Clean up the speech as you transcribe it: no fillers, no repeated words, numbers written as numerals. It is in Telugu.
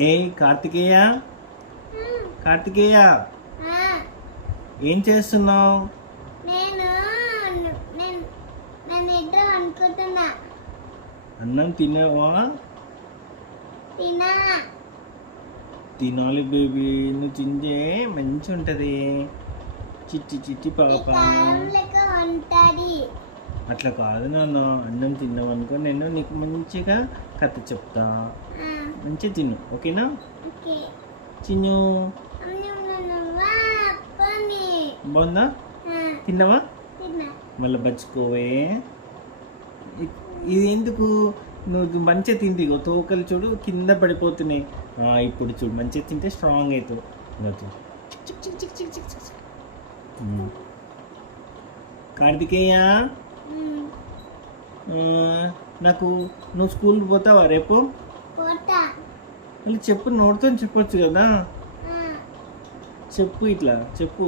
ఏ కార్తికేయ, కార్తికేయ ఏం చేస్తున్నావు? నేను నిద్ర అనుకుంటున్నా. అన్నం తిన్నావా? తినా. తినాలి బేబీ, నువ్వు తింటే మంచి ఉంటుంది. చిట్టి చిట్టి పాప. లెక్క ఉంటుంది. అట్లా కాదు నాన్న, అన్నం తిన్నావు అనుకో, నేను నీకు మంచిగా కథ చెప్తా. మంచిగా తిను, ఓకేనా? ఓకే. చిన్ను బాగుందా? తిన్నావా? తిన్నా. మళ్ళీ బచ్చుకోవే. ఇది ఎందుకు? నువ్వు మంచిగా తింది, తోకలు చూడు కింద పడిపోతున్నాయి. ఇప్పుడు చూడు, మంచిగా తింటే స్ట్రాంగ్ అవుతావు. కార్తికేయ, నాకు నువ్వు స్కూల్కి పోతావా రేపు? మళ్ళీ చెప్పు, నోటితో చెప్పొచ్చు కదా. చెప్పు, ఇట్లా చెప్పు.